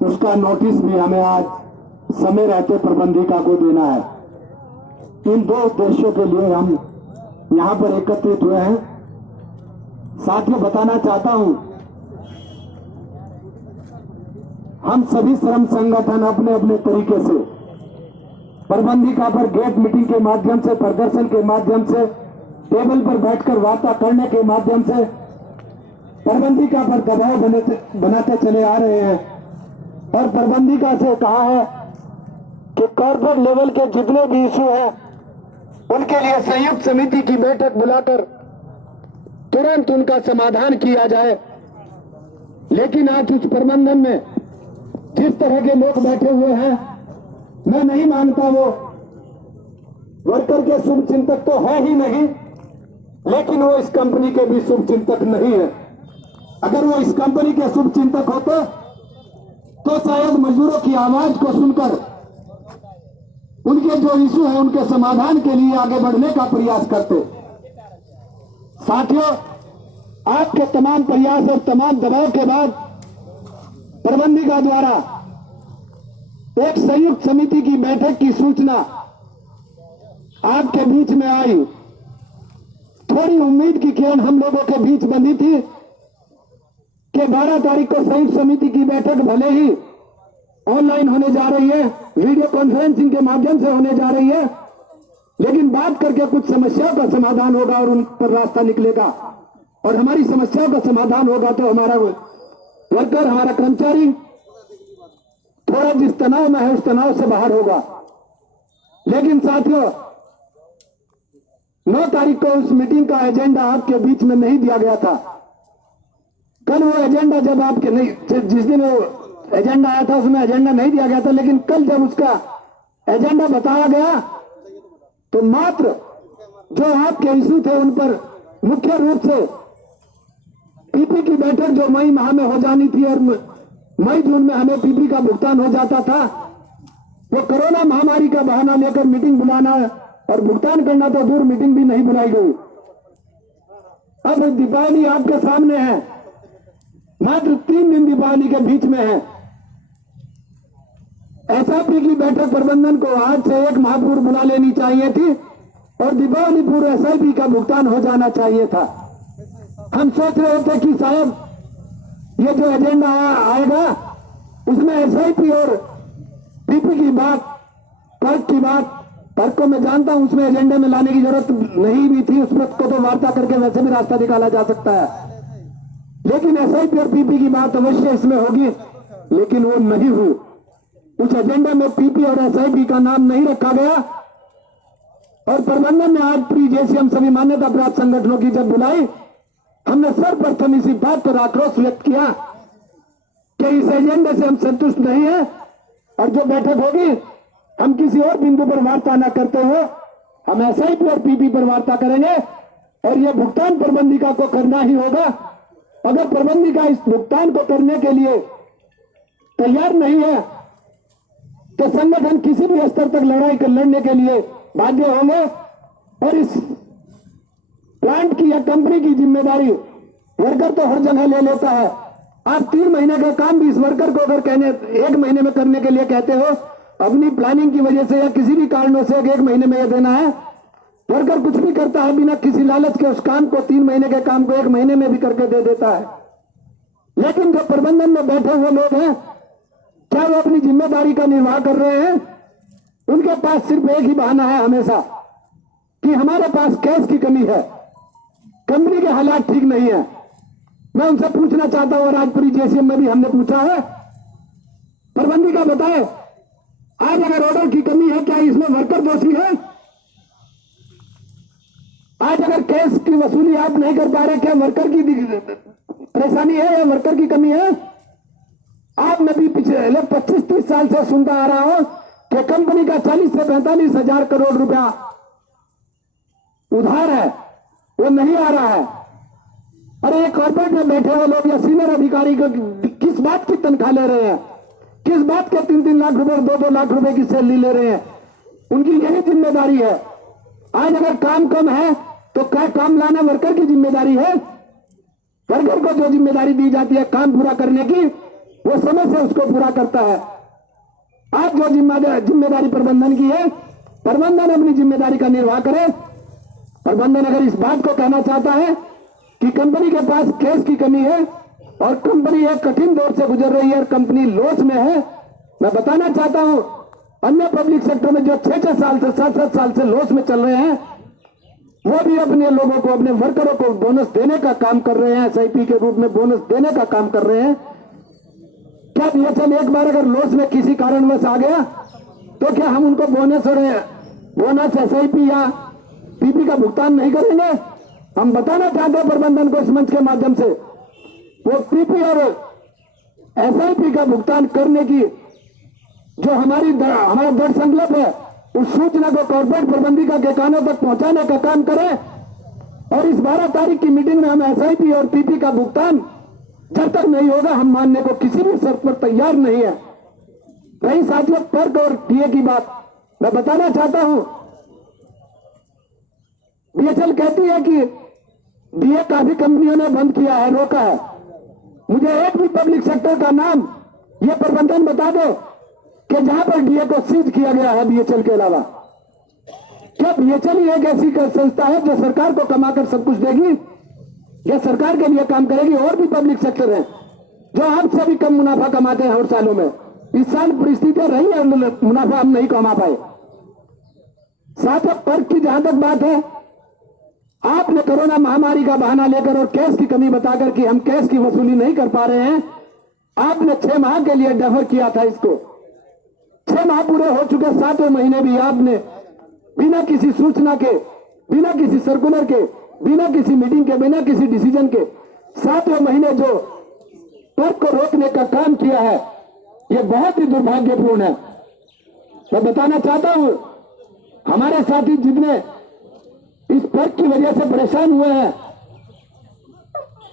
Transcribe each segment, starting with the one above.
उसका नोटिस भी हमें आज समय रहते प्रबंधिका को देना है। इन दो उद्देश्यों के लिए हम यहां पर एकत्रित हुए हैं। साथियों, बताना चाहता हूं, हम सभी श्रम संगठन अपने अपने तरीके से प्रबंधिका पर गेट मीटिंग के माध्यम से, प्रदर्शन के माध्यम से, टेबल पर बैठकर वार्ता करने के माध्यम से प्रबंधिका पर दबाव बनाते चले आ रहे हैं और प्रबंधिका से कहा है कि कॉर्पोरेट लेवल के जितने भी इश्यू हैं उनके लिए संयुक्त समिति की बैठक बुलाकर तुरंत उनका समाधान किया जाए। लेकिन आज उस प्रबंधन में जिस तरह के लोग बैठे हुए हैं, मैं नहीं मानता वो वर्कर के शुभ चिंतक तो है ही नहीं, लेकिन वो इस कंपनी के भी शुभ चिंतक नहीं है। अगर वो इस कंपनी के शुभ चिंतक होते तो शायद मजदूरों की आवाज को सुनकर उनके जो इशू है उनके समाधान के लिए आगे बढ़ने का प्रयास करते। साथियों, आपके तमाम प्रयास और तमाम दबाव के बाद प्रबंधिका द्वारा एक संयुक्त समिति की बैठक की सूचना आपके बीच में आई। थोड़ी उम्मीद की किरण हम लोगों के बीच बंधी थी कि 12 तारीख को संयुक्त समिति की बैठक भले ही ऑनलाइन होने जा रही है, वीडियो कॉन्फ्रेंसिंग के माध्यम से होने जा रही है, लेकिन बात करके कुछ समस्याओं का समाधान होगा और उन पर रास्ता निकलेगा और हमारी समस्याओं का समाधान होगा तो हमारा वर्कर, हमारा कर्मचारी थोड़ा जिस तनाव में है उस तनाव से बाहर होगा। लेकिन साथियों, 9 तारीख को उस मीटिंग का एजेंडा आपके बीच में नहीं दिया गया था। कल वो एजेंडा जब आपके नहीं, जिस दिन वो एजेंडा आया था उसमें एजेंडा नहीं दिया गया था, लेकिन कल जब उसका एजेंडा बताया गया तो मात्र जो आपके इशू थे उन पर मुख्य रूप से पीपी की बैठक जो मई माह में हो जानी थी और मई जून में हमें पीपी का भुगतान हो जाता था, वो कोरोना महामारी का बहाना लेकर मीटिंग बुलाना और भुगतान करना तो दूर, मीटिंग भी नहीं बुलाई गई। अब दीपावली आपके सामने है, मात्र 3 दिन दीपावली के बीच में है। एसआईपी की बैठक प्रबंधन को आज से 1 माह पूर्व बुला लेनी चाहिए थी और दीपावली पूर्व एसआईपी का भुगतान हो जाना चाहिए था। हम सोच रहे थे कि शायद ये जो एजेंडा आएगा उसमें एसआईपी और पीपी की बात, पर्क की बात, पर्क को मैं जानता हूं उसमें एजेंडे में लाने की जरूरत नहीं भी थी, उस पर्क को तो वार्ता करके वैसे भी रास्ता निकाला जा सकता है, लेकिन एसआईपी और पीपी की बात अवश्य इसमें होगी, लेकिन वो नहीं हुई। उस एजेंडा में पीपी और एसआईपी का नाम नहीं रखा गया और प्रबंधन ने आज प्री जैसी हम सभी मान्यता प्राप्त संगठनों की जब बुलाई, हमने सर्वप्रथम इसी बात पर आक्रोश व्यक्त किया कि इस एजेंडे से हम संतुष्ट नहीं है और जो बैठक होगी हम किसी और बिंदु पर वार्ता न करते हुए हम एसआईपी और पीपी पर वार्ता करेंगे और यह भुगतान प्रबंधिका को करना ही होगा। अगर प्रबंधिका इस भुगतान को करने के लिए तैयार नहीं है तो संगठन किसी भी स्तर तक लड़ाई लड़ने के लिए बाध्य होंगे और इस प्लांट की या कंपनी की जिम्मेदारी वर्कर तो हर जगह ले लेता है। आप 3 महीने का काम भी इस वर्कर को अगर कहने 1 महीने में करने के लिए कहते हो, अपनी प्लानिंग की वजह से या किसी भी कारणों से 1 महीने में यह देना है, वर्कर कुछ भी करता है बिना किसी लालच के, उस काम को 3 महीने के काम को 1 महीने में भी करके दे देता है। लेकिन जो प्रबंधन में बैठे हुए लोग हैं, क्या वो अपनी जिम्मेदारी का निर्वाह कर रहे हैं? उनके पास सिर्फ एक ही बहाना है हमेशा कि हमारे पास कैश की कमी है, कंपनी के हालात ठीक नहीं है। मैं उनसे पूछना चाहता हूं और आज पूरी जेसीएम में भी हमने पूछा है, प्रबंधिका बताए आज अगर ऑर्डर की कमी है क्या इसमें वर्कर दोषी है? आज अगर कैश की वसूली आप नहीं कर पा रहे, क्या वर्कर की परेशानी है या वर्कर की कमी है? आज मैं भी पिछले 25-30 साल से सुनता आ रहा हूं कि कंपनी का 40 से 45 हजार करोड़ रुपया उधार है, वो नहीं आ रहा है। अरे ये कॉर्पोरेट में बैठे हुए लोग या सीनियर अधिकारी को किस बात की तनख्वाह ले रहे हैं? किस बात के 3-3 लाख रुपए 2-2 लाख रुपए की सैलरी ले रहे हैं? उनकी यही जिम्मेदारी है। आज अगर काम कम है तो क्या काम लाना वर्कर की जिम्मेदारी है? वर्कर को जो जिम्मेदारी दी जाती है काम पूरा करने की, वो समय से उसको पूरा करता है। आज जो जिम्मेदारी प्रबंधन की है, प्रबंधन अपनी जिम्मेदारी का निर्वाह करे। प्रबंधन अगर इस बात को कहना चाहता है कि कंपनी के पास कैश की कमी है और कंपनी एक कठिन दौर से गुजर रही है और कंपनी लॉस में है, मैं बताना चाहता हूं अन्य पब्लिक सेक्टर में जो 6-6 साल से 7-7 साल से लॉस में चल रहे हैं, वो भी अपने लोगों को, अपने वर्करों को बोनस देने का काम कर रहे हैं, एसआईपी के रूप में बोनस देने का काम कर रहे हैं। क्या बीएचएल एक बार अगर लॉस में किसी कारणवश आ गया तो क्या हम उनको बोनस एसआईपी या पीपी का भुगतान नहीं करेंगे? हम बताना चाहते हैं प्रबंधन को इस मंच के माध्यम से, वो पीपी और एसआईपी का भुगतान करने की जो हमारा दृढ़ संकल्प है, उस सूचना को कॉर्पोरेट प्रबंधिका के कानों तक पहुंचाने का काम करें। और इस 12 तारीख की मीटिंग में हम एसआईपी और पीपी का भुगतान जब तक नहीं होगा हम मानने को किसी भी शर्त पर तैयार नहीं है। रही साथियों पर्क और डीए की बात, मैं बताना चाहता हूं, बीएचएल कहती है कि डीए काफी कंपनियों ने बंद किया है, रोका है। मुझे एक भी पब्लिक सेक्टर का नाम ये प्रबंधन बता दो कि जहां पर डीए को सीज किया गया है बीएचएल के अलावा। क्या बीएचएल ही एक ऐसी संस्था है जो सरकार को कमाकर सब कुछ देगी या सरकार के लिए काम करेगी? और भी पब्लिक सेक्टर है जो आपसे भी कम मुनाफा कमाते हैं हर सालों में। इस साल परिस्थितियां रही है, मुनाफा हम नहीं कमा पाए। साथ में पर्क की जहां तक बात है, आपने कोरोना महामारी का बहाना लेकर और कैश की कमी बताकर कि हम कैश की वसूली नहीं कर पा रहे हैं, आपने 6 माह के लिए डेफर किया था इसको। 6 माह पूरे हो चुके, 7वें महीने भी आपने बिना किसी सूचना के, बिना किसी सर्कुलर के, बिना किसी मीटिंग के, बिना किसी डिसीजन के 7वें महीने जो पर्क को रोकने का काम किया है, यह बहुत ही दुर्भाग्यपूर्ण है। मैं बताना चाहता हूं हमारे साथी जितने इस पर्क की वजह से परेशान हुए हैं,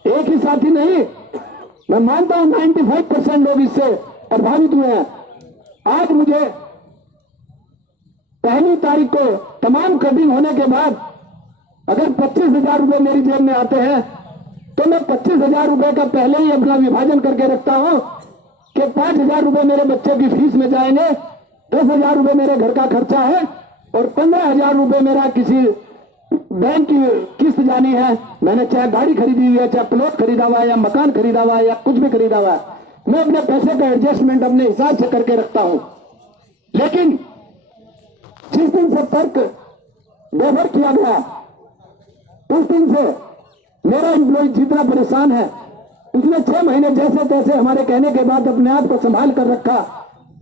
एक ही साथी नहीं, मैं मानता हूं 95% लोग इससे प्रभावित हुए हैं। आज मुझे 1 तारीख को तमाम कटिंग होने के बाद अगर 25,000 रुपए मेरी जेब में आते हैं तो मैं 25,000 रुपए का पहले ही अपना विभाजन करके रखता हूं कि 5,000 रुपए मेरे बच्चे की फीस में जाएंगे, 10,000 रुपए मेरे घर का खर्चा है और 15,000 रुपए मेरा किसी बैंक की किस्त जानी है। मैंने चाहे गाड़ी खरीदी हुई है, चाहे प्लॉट खरीदा हुआ है, या मकान खरीदा हुआ है, या कुछ भी खरीदा हुआ है, मैं अपने पैसे का एडजस्टमेंट अपने हिसाब से करके रखता हूं। लेकिन जिस दिन से पर्क डेफर किया गया, उस दिन से मेरा एम्प्लॉय जितना परेशान है, उसने 6 महीने जैसे तैसे हमारे कहने के बाद अपने आप को संभाल कर रखा।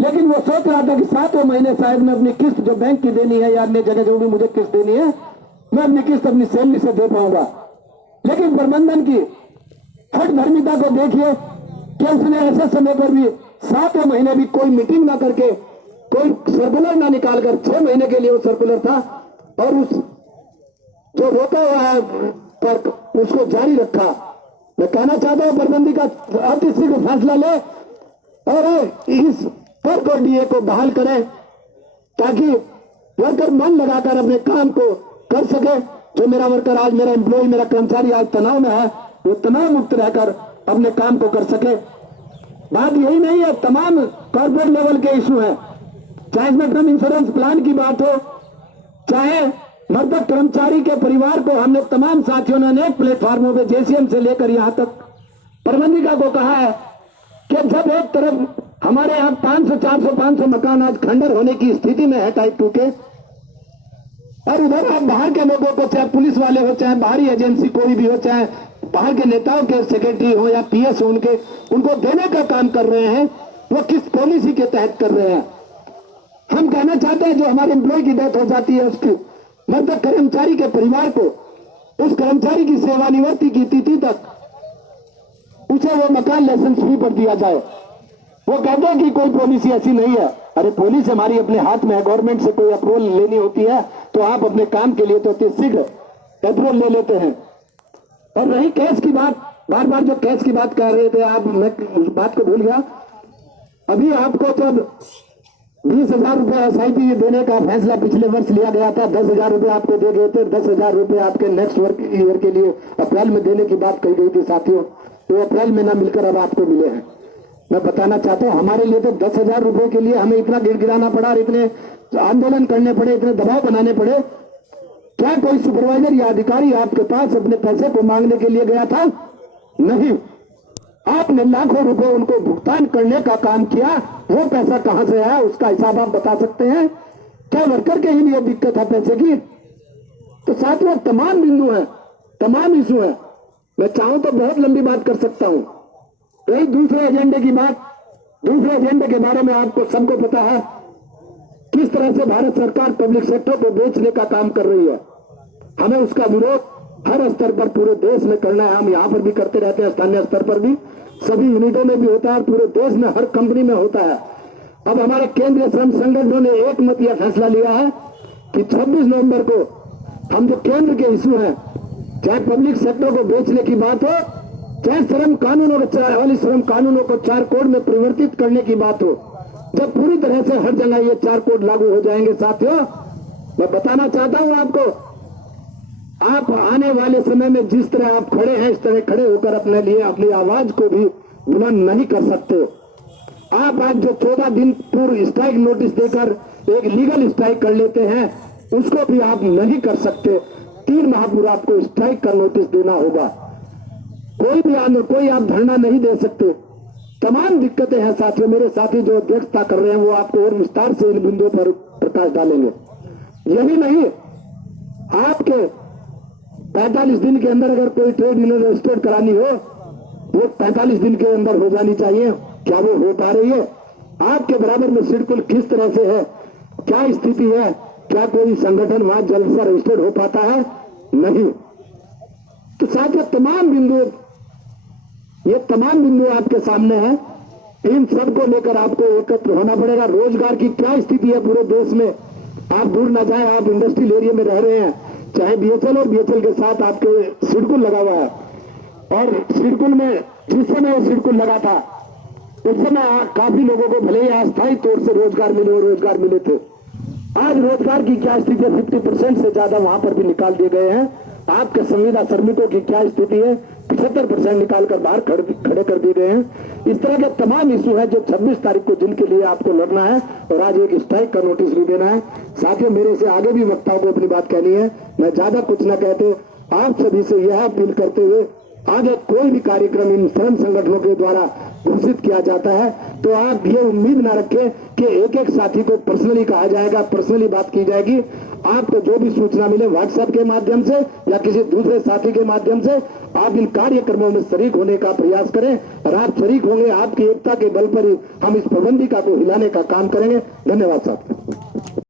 लेकिन वो सोच रहा था कि 7वें महीने शायद मैं अपनी किस्त जो बैंक की देनी है या अन्य जगह जो भी मुझे किस्त देनी है, मैं अपनी किस्त अपनी सैलरी से दे पाऊंगा। लेकिन प्रबंधन की हट धर्मिता को देखिए कि उसने ऐसे समय पर भी 7वें महीने भी कोई मीटिंग ना करके, कोई सर्कुलर ना निकालकर, 6 महीने के लिए वो सर्कुलर था और उस जो रोका हुआ है पर्क उसको जारी रखा। मैं कहना चाहता हूं प्रबंधन का अति शीघ्र फैसला ले और इस पर्क और डीए को बहाल करें ताकि वर्कर मन लगाकर अपने काम को कर सके। जो मेरा वर्कर आज, मेरा एम्प्लॉय, मेरा कर्मचारी आज तनाव में है, वो तनाव मुक्त रहकर अपने काम को कर सके। बात यही नहीं है, तमाम कॉर्पोरेट लेवल के इशू है, चाहे इसमें टर्म इंश्योरेंस प्लान की बात हो, चाहे मृतक कर्मचारी के परिवार को हमने तमाम साथियों ने अनेक प्लेटफॉर्मों पे जेसीएम से लेकर यहां तक प्रबंधिका को कहा है कि जब एक तरफ हमारे यहां 500, 400, 500 मकान आज खंडर होने की स्थिति में है टाइप 2 के, और उधर आप बाहर के लोगों को, चाहे पुलिस वाले हो, चाहे बाहरी एजेंसी कोई भी हो, चाहे बाहर के नेताओं के सेक्रेटरी हो या पीएस हो, उनको देने का काम कर रहे हैं, वो किस पॉलिसी के तहत कर रहे हैं? हम कहना चाहते हैं जो हमारे एम्प्लॉय की डेथ हो जाती है उसकी मृतक कर्मचारी के परिवार को, उस कर्मचारी की सेवानिवृत्ति की तिथि तक उसे वो मकान लाइसेंस फ्री पर दिया जाए। वो कहते हैं कि कोई पॉलिसी ऐसी नहीं है। अरे पॉलिसी हमारी अपने हाथ में है, गवर्नमेंट से कोई अप्रूवल लेनी होती है तो आप अपने काम के लिए तो अति शीघ्र अप्रूवल ले लेते हैं। और रही कैश की बात, बार बार जो कैश की बात कर रहे थे आप, मैं उस बात को भूल गया। अभी आपको जब 20,000 रुपए एसआईपी देने का फैसला पिछले वर्ष लिया गया था, 10,000 रुपए आपको दे गए थे, 10,000 रुपए आपके नेक्स्ट वर्क ईयर के लिए अप्रैल में देने की बात कही गई थी साथियों, तो अप्रैल में ना मिलकर अब आपको मिले हैं। मैं बताना चाहता हूं, हमारे लिए तो 10,000 रुपए के लिए हमें इतना गिड़गिड़ाना पड़ा और इतने आंदोलन करने पड़े, इतने दबाव बनाने पड़े। क्या कोई सुपरवाइजर या अधिकारी आपके पास अपने पैसे को मांगने के लिए गया था? नहीं। आपने लाखों रुपए उनको भुगतान करने का काम किया। वो पैसा कहां से आया, उसका हिसाब आप बता सकते हैं? क्या वर्कर के ही लिए दिक्कत है पैसे की? तो साथियों, तमाम बिंदु है, तमाम इशू है। मैं चाहूं तो बहुत लंबी बात कर सकता हूं। रही दूसरे एजेंडे की बात, दूसरे एजेंडे के बारे में आपको सबको पता है किस तरह से भारत सरकार पब्लिक सेक्टर को बेचने का काम कर रही है। हमें उसका विरोध हर स्तर पर पूरे देश में करना है। हम यहां पर भी करते रहते हैं, स्थानीय स्तर पर भी, सभी यूनिटों में भी होता है, पूरे देश में हर कंपनी में होता है। अब हमारे केंद्रीय श्रम संगठनों ने एक मत यह फैसला लिया है कि 26 नवंबर को हम जो केंद्र के इशू हैं, चाहे पब्लिक सेक्टर को बेचने की बात हो, चाहे श्रम कानूनों को, श्रम कानूनों को 4 कोड में परिवर्तित करने की बात हो, जब पूरी तरह से हर जगह ये 4 कोड लागू हो जाएंगे साथियों, मैं बताना चाहता हूं आपको, आप आने वाले समय में जिस तरह आप खड़े हैं, इस तरह खड़े होकर अपने लिए अपनी आवाज को भी बुलंद नहीं कर सकते। आप आज जो 14 दिन पूर्व स्ट्राइक नोटिस देकर एक लीगल स्ट्राइक कर लेते हैं, उसको भी आप नहीं कर सकते। 3 माह पूर्व आपको स्ट्राइक का नोटिस देना होगा। कोई आप धरना नहीं दे सकते। तमाम दिक्कतें हैं साथियों। मेरे साथी जो अध्यक्षता कर रहे हैं वो आपको और विस्तार से इन बिंदुओं पर प्रकाश डालेंगे। यही नहीं, आपके 45 दिन के अंदर अगर कोई ट्रेड यूनियन रजिस्टर्ड करानी हो, वो 45 दिन के अंदर हो जानी चाहिए। क्या वो हो पा रही है? आपके बराबर में सिडकुल किस तरह से है, क्या स्थिति है? क्या कोई संगठन वहां जल्द से रजिस्टर्ड हो पाता है? नहीं। तो साथियों, ये तमाम बिंदु आपके सामने है। इन सबको लेकर आपको एकत्र होना पड़ेगा। रोजगार की क्या स्थिति है पूरे देश में, आप दूर न जाए, आप इंडस्ट्रियल एरिया में रह रहे हैं, चाहे बीएचएल और बीएचएल के साथ आपके सिडकुल लगा हुआ है, और सिडकुल में जिस समय सिडकुल लगा था उस समय काफी लोगों को भले ही अस्थायी तौर से रोजगार मिले थे। आज रोजगार की क्या स्थिति है? 50% से ज्यादा वहां पर भी निकाल दिए गए हैं। आपके संविदा श्रमिकों की क्या स्थिति है? 75% निकालकर बाहर खड़े कर दिए गए हैं। इस तरह के तमाम इशू है जो 26 तारीख को जिनके लिए आपको लड़ना है, और आज एक स्ट्राइक का नोटिस भी देना है। साथियों, मेरे से आगे भी वक्ताओं को अपनी बात कहनी है। मैं ज्यादा कुछ न कहते, आप सभी से यह अपील करते हुए, आगे कोई भी कार्यक्रम इन श्रम संगठनों के द्वारा घोषित किया जाता है तो आप ये उम्मीद न रखें कि एक एक साथी को पर्सनली कहा जाएगा, पर्सनली बात की जाएगी। आपको जो भी सूचना मिले व्हाट्सएप के माध्यम से या किसी दूसरे साथी के माध्यम से आप इन कार्यक्रमों में शरीक होने का प्रयास करें, और आप शरीक होंगे, आपकी एकता के बल पर ही हम इस पाबंदी को हिलाने का काम करेंगे। धन्यवाद साहब।